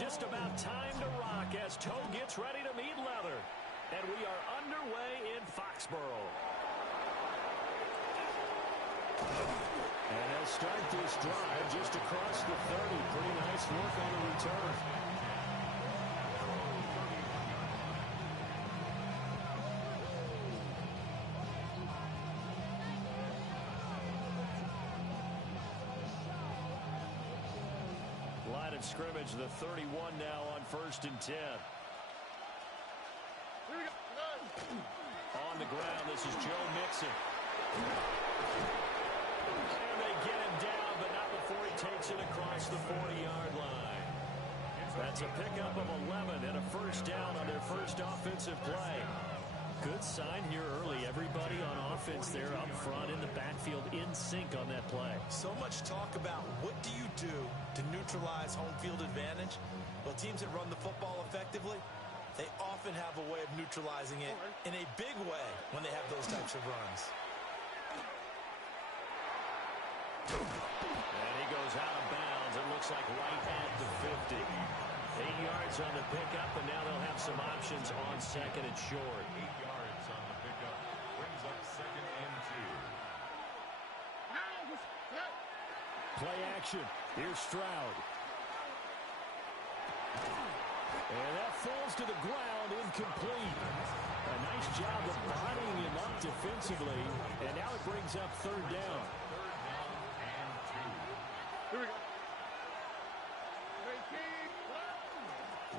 just about time to rock as toe gets ready to meet leather. And we are underway in Foxborough. And they'll start this drive just across the 30. Pretty nice work on the return. Line of scrimmage, the 31 now on 1st and 10. On the ground, this is Joe Mixon. And they get him down, but not before he takes it across the 40-yard line. That's a pickup of 11 and a first down on their first offensive play. Good sign here early. Everybody on offense there up front in the backfield in sync on that play. So much talk about what do you do to neutralize home field advantage? Well, teams that run the football effectively, they often have a way of neutralizing it in a big way when they have those types of runs. And he goes out of bounds. It looks like right at the 50. 8 yards on the pickup, and now they'll have some options on second and short. 8 yards on the pickup brings up 2nd and 2. Play action. Here's Stroud. And that falls to the ground, incomplete. A nice job of bodying him up defensively, and now it brings up 3rd down. 3rd down and 2. Here we go.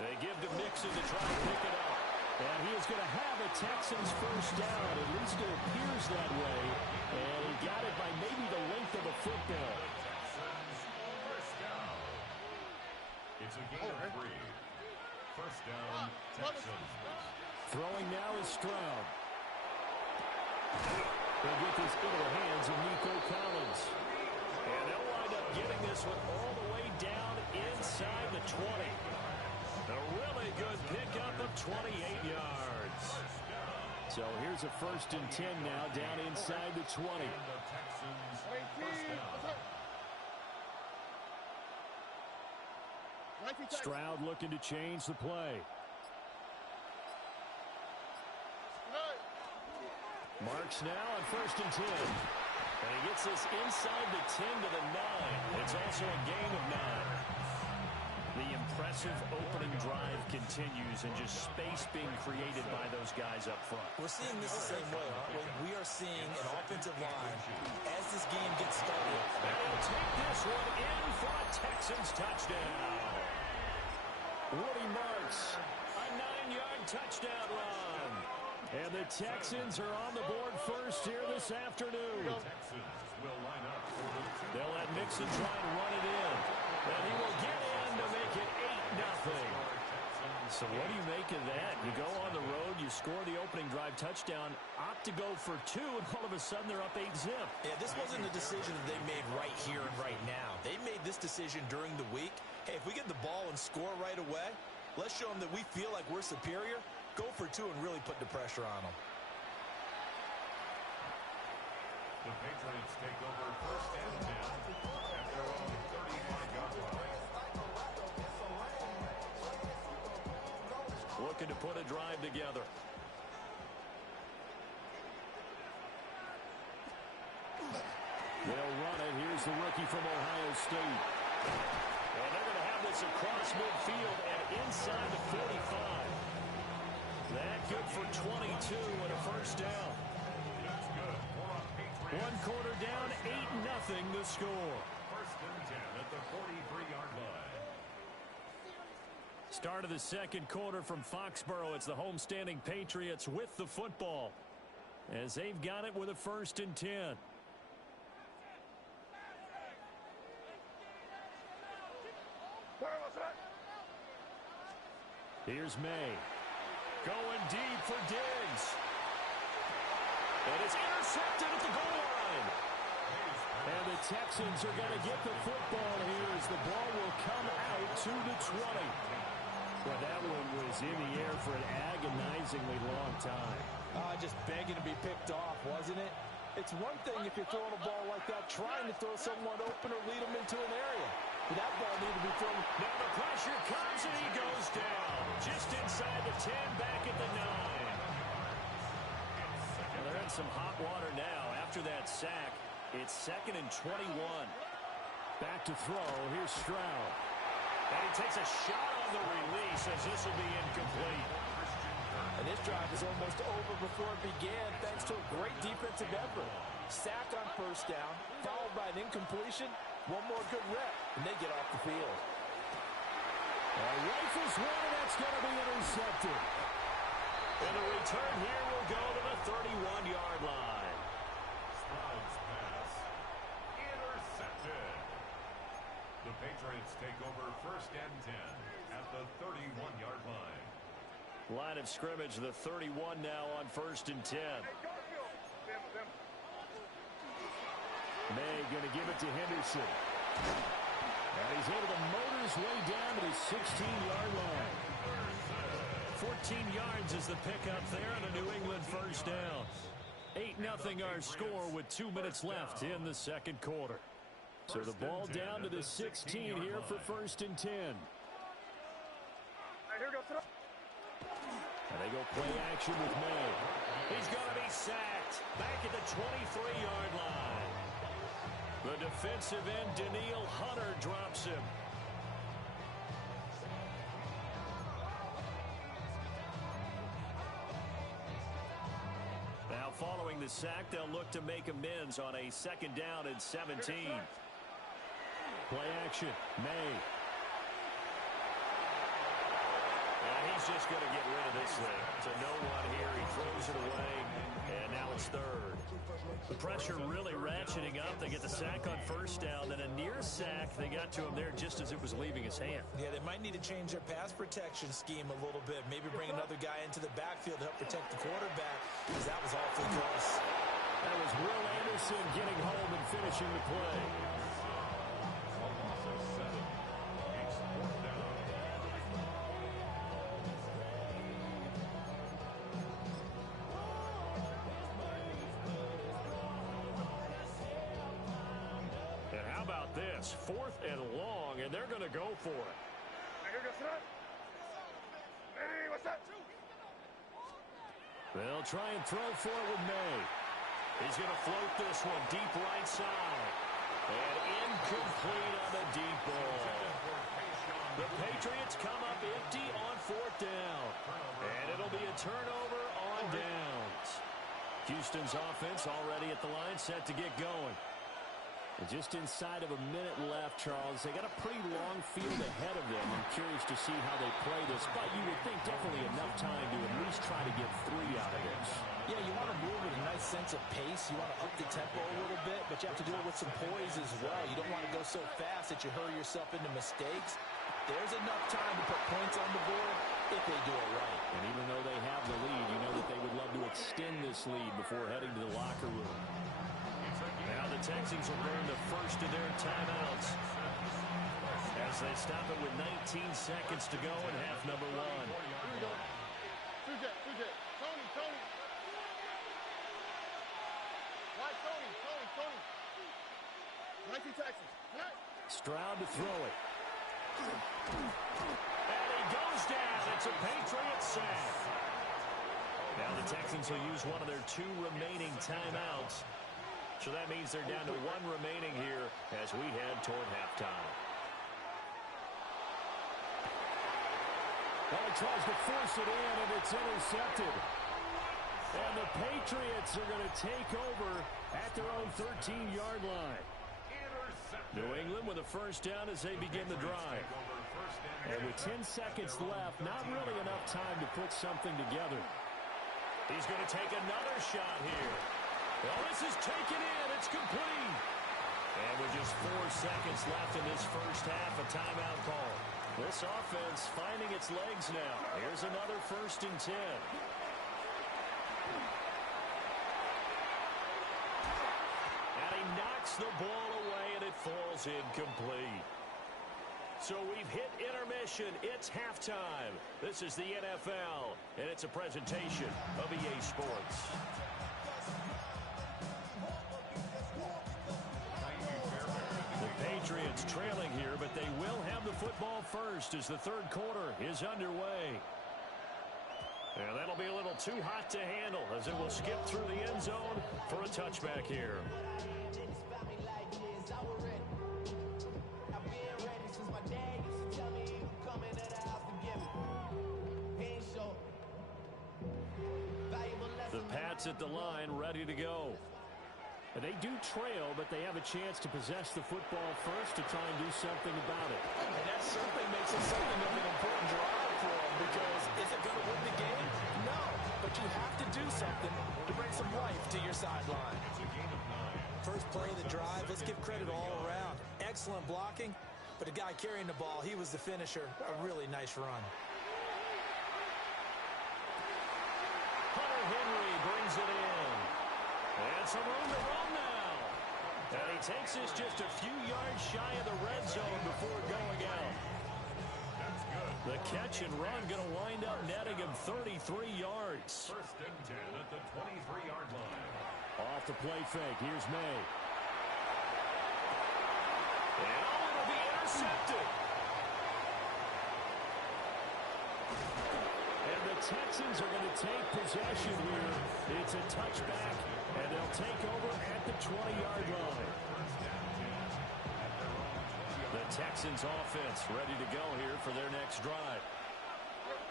They give to Mixon to try and pick it up. And he is going to have a Texans first down. At least it appears that way. And he got it by maybe the length of a football. First down. It's a gain of 3. First down, Texans. Throwing now is Stroud. They'll get this into the hands of Nico Collins. And they'll wind up getting this one all the way down inside the 20. A really good pickup of 28 yards. So here's a 1st and 10 now down inside the 20. Stroud looking to change the play. Marks now on 1st and 10. And he gets this inside the 10 to the 9. It's also a gain of 9. The impressive opening drive continues and just space being created by those guys up front. We're seeing this the same way, aren't we? We are seeing an offensive line as this game gets started. And he'll take this one in for a Texans touchdown. Woody Marks, a 9-yard touchdown run. And the Texans are on the board first here this afternoon. They'll let Mixon try and run it in. And he will get in to make it 8-0. So what do you make of that? You go on the road, you score the opening drive touchdown, opt to go for 2, and all of a sudden they're up 8-0. Yeah, this wasn't a decision that they made right here and right now. They made this decision during the week. Hey, if we get the ball and score right away, let's show them that we feel like we're superior. Go for 2 and really put the pressure on them. The Patriots take over 1st and 10 at their own 35-yard line. Looking to put a drive together. They'll run it. Here's the rookie from Ohio State. And they're going to have this across midfield and inside the 45. That good for 22 and a first down. That's good for a Patriot. 1 quarter down, 8-0 the score. 1st and 10 at the 43-yard line. Start of the 2nd quarter from Foxborough. It's the homestanding Patriots with the football as they've got it with a 1st and 10. Here's May. Going deep for Diggs. And it's intercepted at the goal line. And the Texans are going to get the football here as the ball will come out to the 20. Well, that one was in the air for an agonizingly long time. Just begging to be picked off, wasn't it? It's one thing if you're throwing a ball like that, trying to throw someone open or lead them into an area. That ball needed to be thrown. Now the pressure comes, and he goes down. Just inside the 10, back at the 9. Well, they're in some hot water now. After that sack, it's 2nd and 21. Back to throw. Here's Stroud. And he takes a shot on the release as this will be incomplete. And this drive is almost over before it began thanks to a great defensive effort. Sack on first down, followed by an incompletion. One more good rep, and they get off the field. Rifles one, and that's going to be intercepted. And the return here will go to the 31-yard line. Stroud's pass intercepted. The Patriots take over 1st and 10 at the 31-yard line. Line of scrimmage, the 31 now on 1st and 10. May going to give it to Henderson. And he's able to motor his way down to the 16-yard line. 14 yards is the pickup there on a New England first down. 8-0 our score with 2 minutes left in the second quarter. So the ball down to the 16 here for 1st and 10. And they go play action with May. He's going to be sacked back at the 23-yard line. The defensive end, Daniil Hunter, drops him. Now following the sack, they'll look to make amends on a 2nd down and 17. Play action, May. He's just going to get rid of this thing. It's a no-one here. He throws it away, and now it's 3rd. The pressure really ratcheting up. They get the sack on first down, then a near sack. They got to him there just as it was leaving his hand. Yeah, they might need to change their pass protection scheme a little bit. Maybe bring another guy into the backfield to help protect the quarterback, because that was awfully close. That was Will Anderson getting home and finishing the play. This 4th and long, and they're going to go for it. They'll try and throw for it with May. He's going to float this one deep right side. And incomplete on the deep ball. The Patriots come up empty on 4th down. And it'll be a turnover on downs. Houston's offense already at the line, set to get going. Just inside of a minute left, Charles. They got a pretty long field ahead of them. I'm curious to see how they play this, but you would think definitely enough time to at least try to get 3 out of this. Yeah, you want to move with a nice sense of pace. You want to up the tempo a little bit, but you have to do it with some poise as well. You don't want to go so fast that you hurry yourself into mistakes. There's enough time to put points on the board if they do it right. And even though they have the lead, you know that they would love to extend this lead before heading to the locker room. Now the Texans will burn the first of their timeouts as they stop it with 19 seconds to go in half number 1. Stroud to throw it. And he goes down. It's a Patriot sack. Now the Texans will use one of their 2 remaining timeouts. So that means they're down to 1 remaining here as we head toward halftime. Well, he tries to force it in, and it's intercepted. And the Patriots are going to take over at their own 13-yard line. New England with a first down as they begin the drive. And with 10 seconds left, not really enough time to put something together. He's going to take another shot here. Well, this is taken in. It's complete. And with just 4 seconds left in this first half, a timeout call. This offense finding its legs now. Here's another 1st and 10. And he knocks the ball away, and it falls incomplete. So we've hit intermission. It's halftime. This is the NFL, and it's a presentation of EA Sports. The Patriots trailing here, but they will have the football first as the third quarter is underway. And that'll be a little too hot to handle as it will skip through the end zone for a touchback here. The Pats at the line, ready to go. They do trail, but they have a chance to possess the football first to try and do something about it. And that certainly makes it something of an important drive for them, because is it going to win the game? No, but you have to do something to bring some life to your sideline. First play of the drive, let's give credit all around. Excellent blocking, but the guy carrying the ball, he was the finisher. A really nice run. Hunter Henry brings it in. And some room to run now. And he takes this just a few yards shy of the red zone before going out. That's good. The catch and run going to wind up netting him 33 yards. First and 10 at the 23-yard line. Off the play fake. Here's May. And it'll be intercepted. And the Texans are going to take possession here. It's a touchback, and they'll take over at the 20-yard line. The Texans offense ready to go here for their next drive.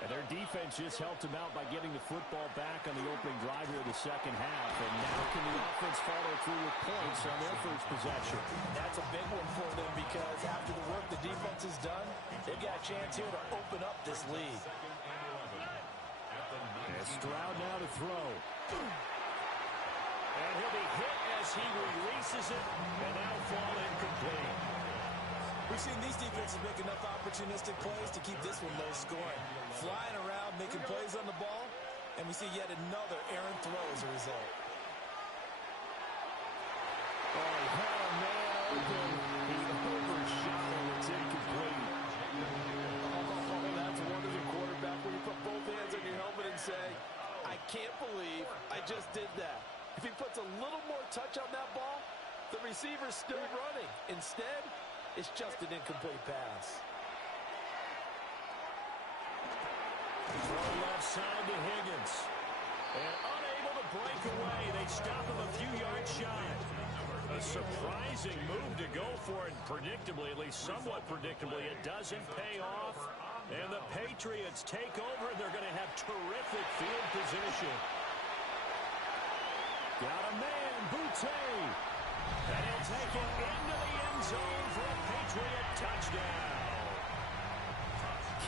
And their defense just helped them out by getting the football back on the opening drive here of the second half. And now can the offense follow through with points on their first possession? That's a big one for them, because after the work the defense has done, they've got a chance here to open up this lead. And Stroud now to throw. And he'll be hit as he releases it, and that'll fall incomplete. We've seen these defenses make enough opportunistic plays to keep this one low scoring. Flying around, making plays on the ball, and we see yet another errant throw as a result. Oh, he had a man open. He overshot him. It's incomplete. Oh, that's one as a quarterback where you put both hands on your helmet and say, I can't believe I just did that. If he puts a little more touch on that ball, the receiver's still running. Instead, it's just an incomplete pass. Throw left side to Higgins. And unable to break away. They stop him a few yards shy. A surprising move to go for it. Predictably, at least somewhat predictably, it doesn't pay off. And the Patriots take over. They're going to have terrific field position. Got a man, Boutte. And he'll take it into the end zone for a Patriot touchdown.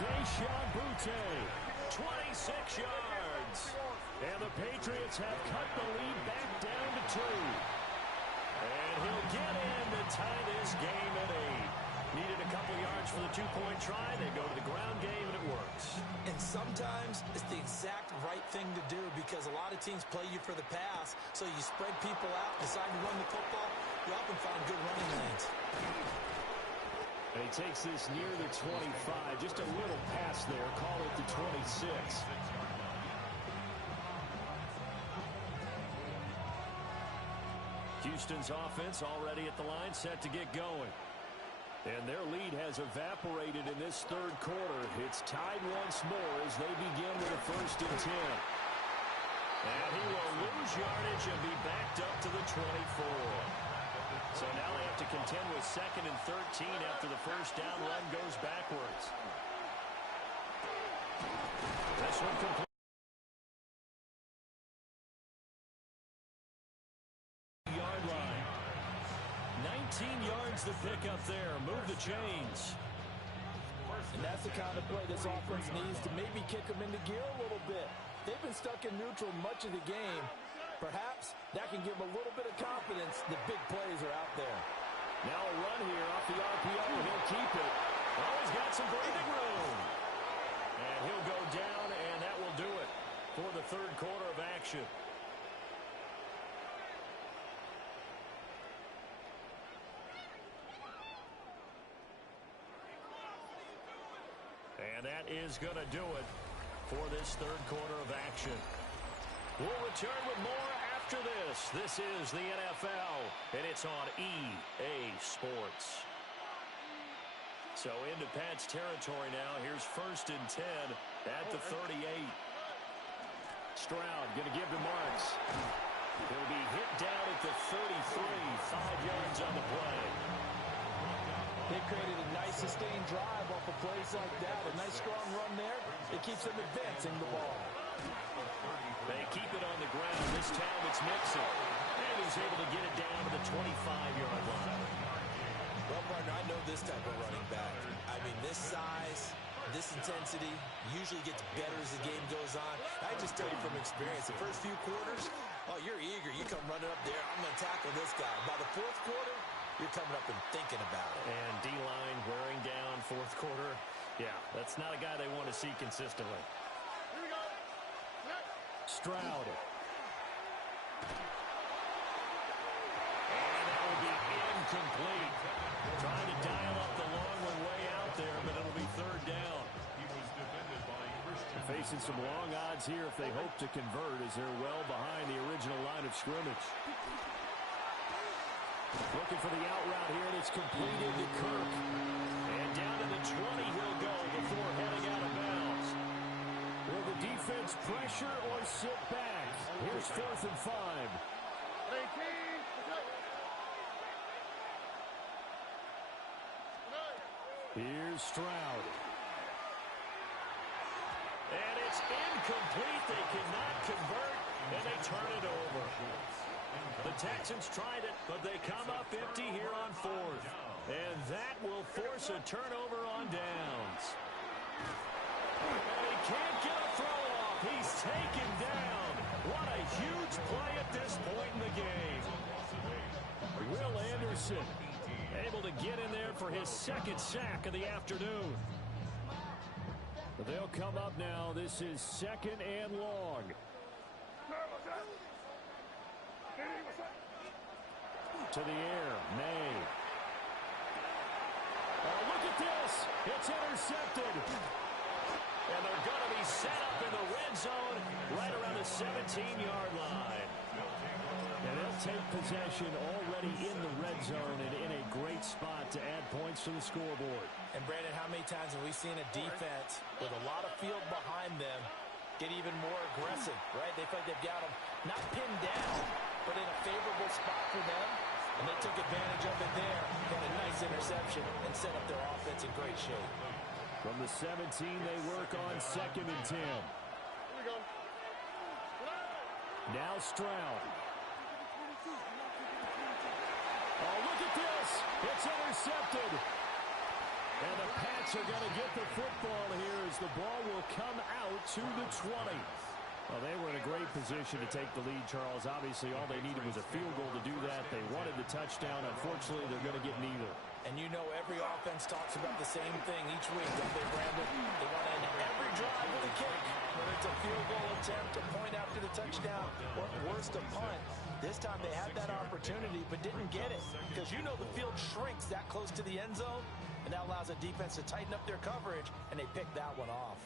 Keyshawn Boutte, 26 yards. And the Patriots have cut the lead back down to 2. And he'll get in to tie this game at 8. Needed a couple yards for the two-point try. They go to the ground game, and it works. And sometimes it's the exact right thing to do, because a lot of teams play you for the pass, so you spread people out, decide to run the football. You often find good running lanes. And he takes this near the 25. Just a little pass there. Call it the 26. Houston's offense already at the line, set to get going. And their lead has evaporated in this third quarter. It's tied once more as they begin with a 1st and 10. And he will lose yardage and be backed up to the 24. So now they have to contend with 2nd and 13 after the first down run goes backwards. This one complete. Yard line. 19 yards to pick up there. Move the chains. And that's the kind of play this offense needs to maybe kick them into gear a little bit. They've been stuck in neutral much of the game. Perhaps that can give them a little bit of confidence that big plays are out there. Now a run here off the RPO. He'll keep it. Oh, he's got some breathing room. And he'll go down, and that will do it for the third quarter of action. And that is going to do it for this third quarter of action. We'll return with more after this. This is the NFL, and it's on EA Sports. So into Pat's territory now. Here's 1st and 10 at the 38. Stroud going to give to Marks. He'll be hit down at the 33. 5 yards on the play. They created a nice sustained drive off of plays like that. A nice strong run there. It keeps them advancing the ball. They keep it on the ground. This time it's Nixon. And he's able to get it down to the 25-yard line. Well, partner, I know this type of running back. I mean, this size, this intensity usually gets better as the game goes on. I just tell you from experience, the first few quarters, oh, you're eager. You come running up there. I'm going to tackle this guy. By the 4th quarter, you're coming up and thinking about it. And D-line wearing down 4th quarter. Yeah, that's not a guy they want to see consistently. Stroud. And that will be incomplete. Trying to dial up the long one way out there, but it'll be 3rd down. He was defended by Christian. Facing some long odds here if they hope to convert as they're well behind the original line of scrimmage. Looking for the out route here, and it's completed to Kirk. And down to the 20 he'll go before heading out of bounds. Will the defense pressure or sit back? Here's 4th and 5. Here's Stroud. And it's incomplete. They cannot convert, and they turn it over. The Texans tried it, but they come up empty here on 4th. And that will force a turnover on downs. And he can't get a throw off. He's taken down. What a huge play at this point in the game. Will Anderson able to get in there for his 2nd sack of the afternoon. But they'll come up now. This is 2nd and long. To the air, May. Oh, look at this. It's intercepted. And they're going to be set up in the red zone right around the 17-yard line. And they'll take possession already in the red zone and in a great spot to add points to the scoreboard. And, Brandon, how many times have we seen a defense with a lot of field behind them get even more aggressive, right? They feel like they've got them not pinned down, but in a favorable spot for them. And they took advantage of it there. Got a nice interception and set up their offense in great shape. From the 17, they work on 2nd and 10. Now Stroud. Oh, look at this. It's intercepted. And the Pats are going to get the football here as the ball will come out to the 20. Well, they were in a great position to take the lead, Charles. Obviously, all they needed was a field goal to do that. They wanted the touchdown. Unfortunately, they're going to get neither. And you know every offense talks about the same thing each week, don't they, Brandon? They want to end every drive with a kick, whether it's a field goal attempt, a point after the touchdown, or worse, a punt. This time they had that opportunity but didn't get it because you know the field shrinks that close to the end zone, and that allows the defense to tighten up their coverage, and they picked that one off.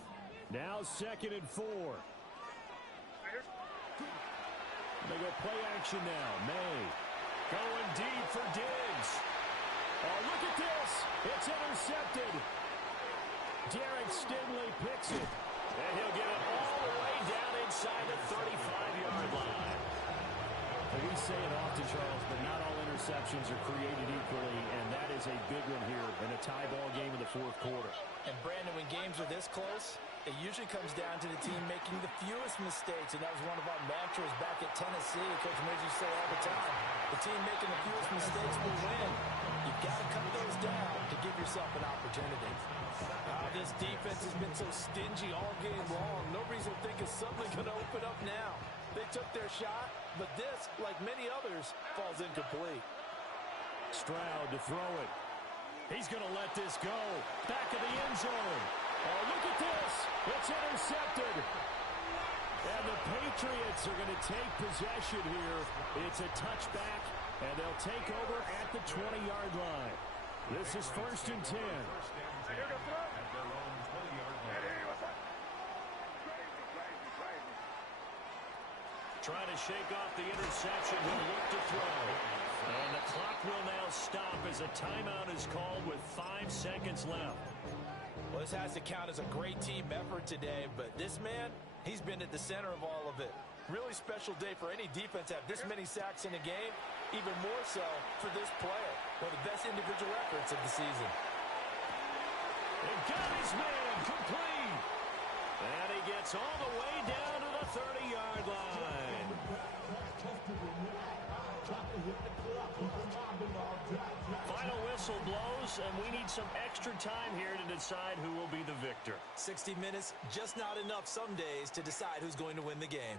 Now 2nd and 4. They go play action now. May going deep for Diggs. Oh, look at this. It's intercepted. Derek Stingley picks it. And he'll get it all the way down inside the 35-yard line. And we say it often, Charles, but not all interceptions are created equally, and that is a big one here in a tie ball game in the 4th quarter. And, Brandon, when games are this close, it usually comes down to the team making the fewest mistakes, and that was one of our mantras back at Tennessee. Coach Mears used to say all the time, the team making the fewest mistakes will win. You've got to cut those down to give yourself an opportunity. This defense has been so stingy all game long. No reason to think it's suddenly going to open up now. They took their shot, but this, like many others, falls incomplete. Stroud to throw it. He's going to let this go. Back of the end zone. Oh, look at this. It's intercepted. And the Patriots are going to take possession here. It's a touchback, and they'll take over at the 20-yard line. This is 1st and 10. Trying to shake off the interception. He'll look to throw. And the clock will now stop as a timeout is called with 5 seconds left. Well, this has to count as a great team effort today, but this man, he's been at the center of all of it. Really special day for any defense to have this many sacks in a game, even more so for this player. One of the best individual efforts of the season. And got his man complete. And he gets all the way down to the 30-yard line. Final whistle blows, and we need some extra time here to decide who will be the victor. 60 minutes, just not enough some days to decide who's going to win the game.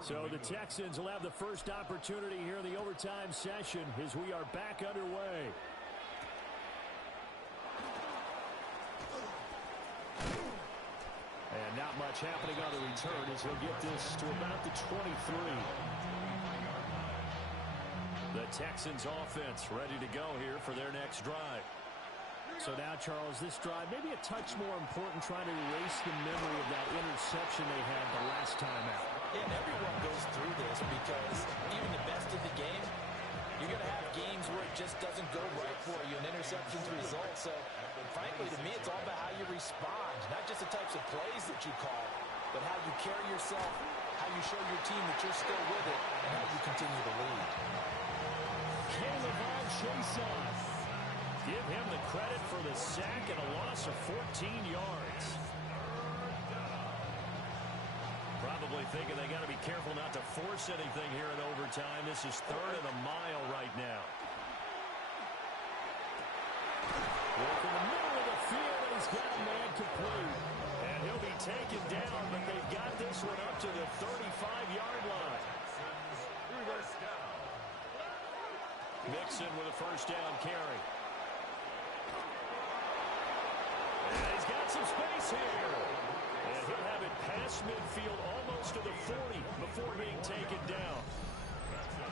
So the Texans will have the first opportunity here in the overtime session as we are back underway. And not much happening on the return as he'll get this to about the 23. The Texans offense ready to go here for their next drive. So now, Charles, this drive maybe a touch more important, trying to erase the memory of that interception they had the last time out. Yeah, and everyone goes through this because even the best in the game, you're going to have games where it just doesn't go right for you, and interceptions result. So, frankly, to me, it's all about how you respond, not just the types of plays that you call, but how you carry yourself, how you show your team that you're still with it, and how you continue to lead. Caleb Chason. Give him the credit for the sack and a loss of 14 yards. Probably thinking they got to be careful not to force anything here in overtime. This is 3rd and a mile right now. Work in the middle of the field, and he's got a man complete. And he'll be taken down, but they've got this one up to the 35-yard line. Mixon with a first down carry. And he's got some space here. And he'll have it past midfield almost to the 40 before being taken down.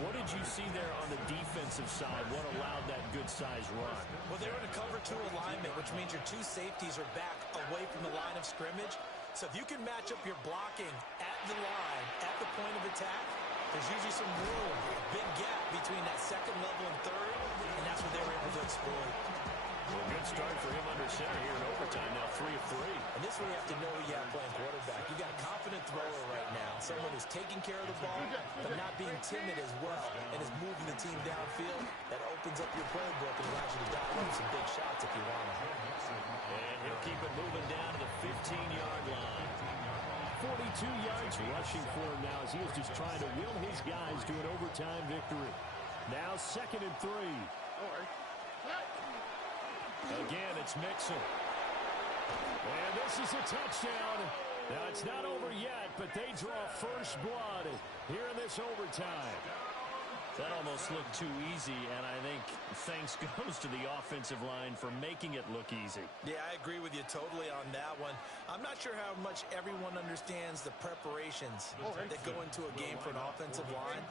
What did you see there on the defensive side? What allowed that good-sized run? Well, they're in a cover 2 alignment, which means your 2 safeties are back away from the line of scrimmage. So if you can match up your blocking at the line, at the point of attack, there's usually some room, a big gap between that second level and third, and that's what they were able to exploit. Well, good start for him under center here in overtime. Now 3 of 3. And this is where you have to know who you have playing quarterback. You got a confident thrower right now, someone who's taking care of the ball, but not being timid as well, and is moving the team downfield. That opens up your playbook and allows you to dial up some big shots if you want to. And he'll keep it moving down to the 15-yard line. 42 yards rushing for him now as he is just trying to will his guys to an overtime victory. Now 2nd and 3. Again, it's Mixon. And this is a touchdown. Now, it's not over yet, but they draw first blood here in this overtime. That almost looked too easy, and I think thanks goes to the offensive line for making it look easy. Yeah, I agree with you totally on that one. I'm not sure how much everyone understands the preparations that go into a game for an offensive line,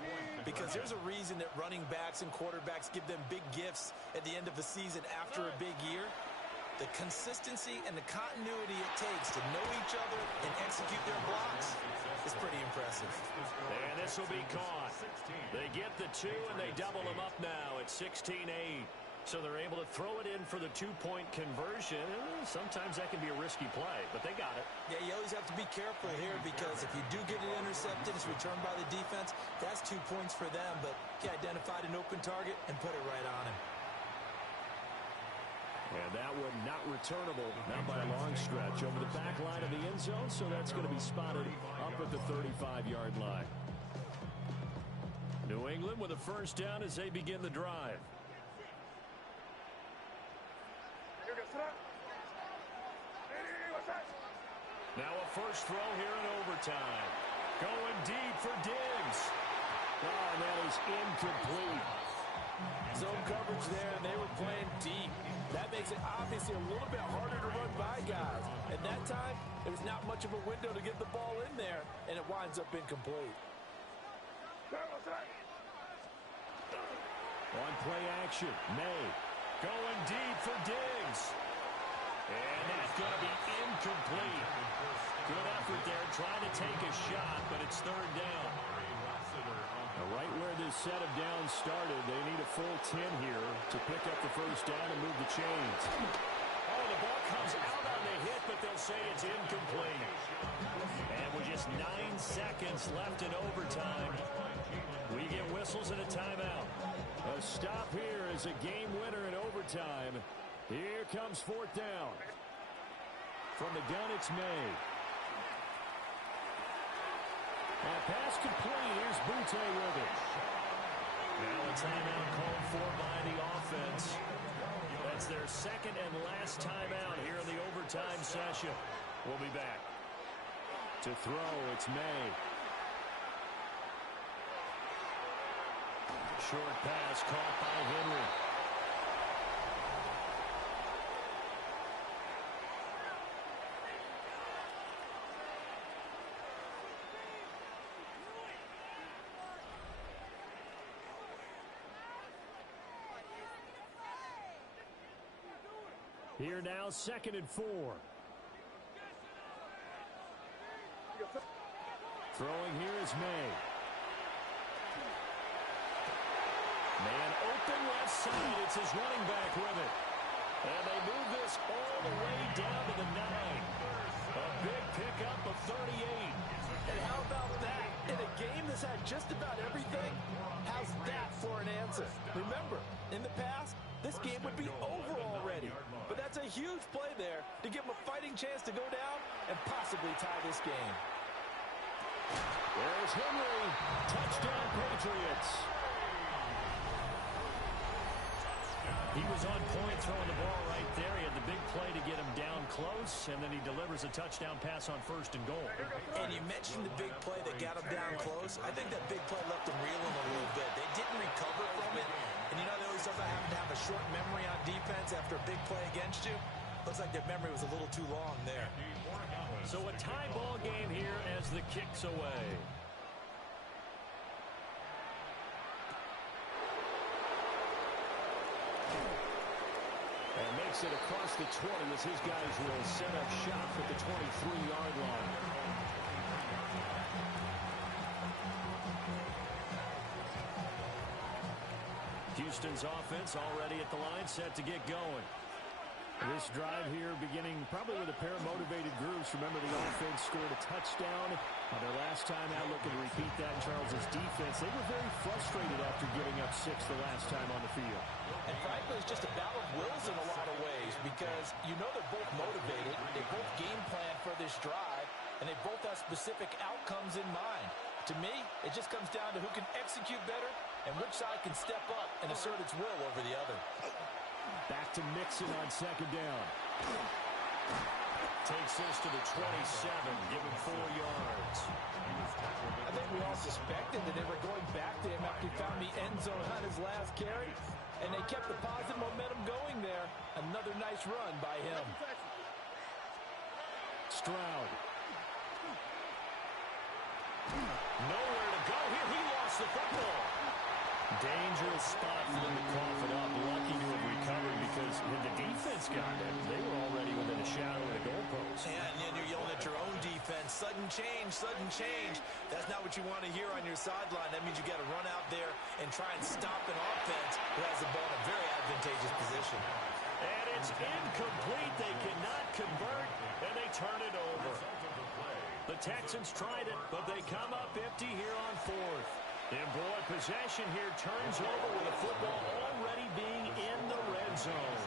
because there's a reason that running backs and quarterbacks give them big gifts at the end of the season after a big year. The consistency and the continuity it takes to know each other and execute their blocks is pretty impressive. And this will be caught. They get the 2, and they double them up now at 16-8. So they're able to throw it in for the 2-point conversion. Sometimes that can be a risky play, but they got it. Yeah, you always have to be careful here because if you do get it intercepted, it's returned by the defense. That's 2 points for them, but he identified an open target and put it right on him. And that one not returnable, not by a long stretch, over the back line of the end zone, so that's going to be spotted up at the 35-yard line. New England with a first down as they begin the drive. Now a first throw here in overtime. Going deep for Diggs. Oh, and that is incomplete. Zone coverage there, and they were playing deep. That makes it obviously a little bit harder to run by guys. At that time, there's not much of a window to get the ball in there, and it winds up incomplete. On play action, May going deep for Diggs. And that's going to be incomplete. Good effort there, trying to take a shot, but it's third down. Right where this set of downs started, they need a full 10 here to pick up the first down and move the chains. Oh, the ball comes out on the hit, but they'll say it's incomplete. And with just 9 seconds left in overtime, we get whistles and a timeout. A stop here is a game winner in overtime. Here comes fourth down. From the gun, it's May. And pass complete. Here's Butte with it. Now a timeout called for by the offense. That's their second and last timeout here in the overtime session. We'll be back. To throw, it's May. Short pass caught by Henry. Here now, 2nd and 4. Throwing here is May. Man open left side. It's his running back with it. And they move this all the way down to the 9. A big pickup of 38. And how about that? In a game that's had just about everything, how's that for an answer? Remember, in the past, this game would be over already. But that's a huge play there to give him a fighting chance to go down and possibly tie this game. There's Henry. Touchdown, Patriots. He was on point throwing the ball right there. He had the big play to get him down close, and then he delivers a touchdown pass on 1st and goal. And you mentioned the big play that got him down close. I think that big play left him reeling a little bit. They didn't recover from it. And you know, they always talk about having to have a short memory on defense after a big play against you. Looks like their memory was a little too long there. So a tie ball game here as the kick's away. And makes it across the 20 as his guys will set up shop at the 23-yard line. Houston's offense already at the line, set to get going. This drive here beginning probably with a pair of motivated groups. Remember, the offense scored a touchdown on their last time out, looking to repeat that in Charles's defense. They were very frustrated after giving up 6 the last time on the field. And frankly, it's just a battle of wills in a lot of ways because you know they're both motivated. They both game plan for this drive, and they both have specific outcomes in mind. To me, it just comes down to who can execute better and which side can step up and assert its will over the other. Back to Mixon on 2nd down. Takes this to the 27, give him 4 yards. I think we all suspected that they were going back to him after he found the end zone on his last carry, and they kept the positive momentum going there. Another nice run by him. Stroud. Nowhere to go here. He lost the football. Dangerous spot for them to cough it up. Lucky to have recovered because when the defense got it, they were already within a shadow of the goalpost. Yeah, and then you're yelling at your own defense. Sudden change, sudden change. That's not what you want to hear on your sideline. That means you got to run out there and try and stop an offense who has the ball in a very advantageous position. And it's incomplete. They cannot convert, and they turn it over. The Texans tried it, but they come up empty here on 4th. And boy, possession here turns over with the football already being in the red zone.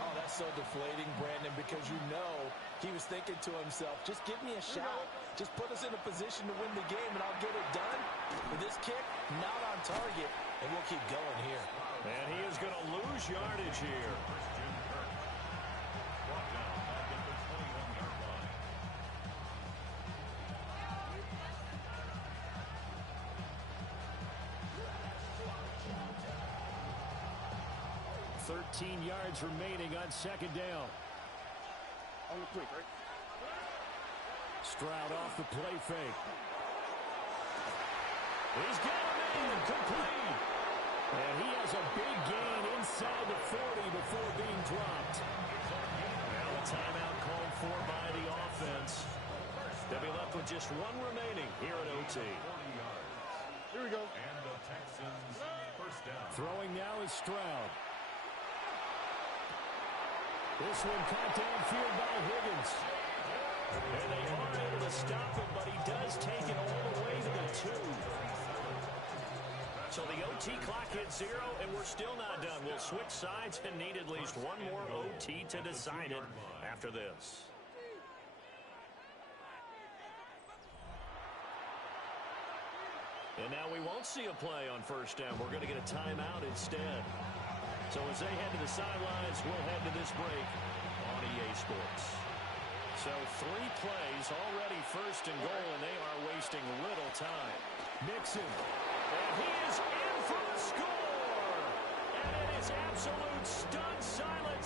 Oh, that's so deflating, Brandon, because you know he was thinking to himself, just give me a shot. Just put us in a position to win the game, and I'll get it done. With this kick, not on target, and we'll keep going here. And he is going to lose yardage here. 13 yards remaining on 2nd down. On the quick, right? Stroud off the play fake. He's got him in, complete. And he has a big gain inside the 40 before being dropped. Now a timeout called for by the offense. They'll be left with just one remaining here at OT. Here we go. And the Texans first down. Throwing now is Stroud. This one caught downfield by Higgins. And they aren't able to stop him, but he does take it all the way to the 2. So the OT clock hits 0, and we're still not done. We'll switch sides and need at least one more OT to decide it after this. And now we won't see a play on first down. We're going to get a timeout instead. So as they head to the sidelines, we'll head to this break on EA Sports. So 3 plays already first and goal, and they are wasting little time. Mixon. And he is in for a score. And it is absolute stunned silence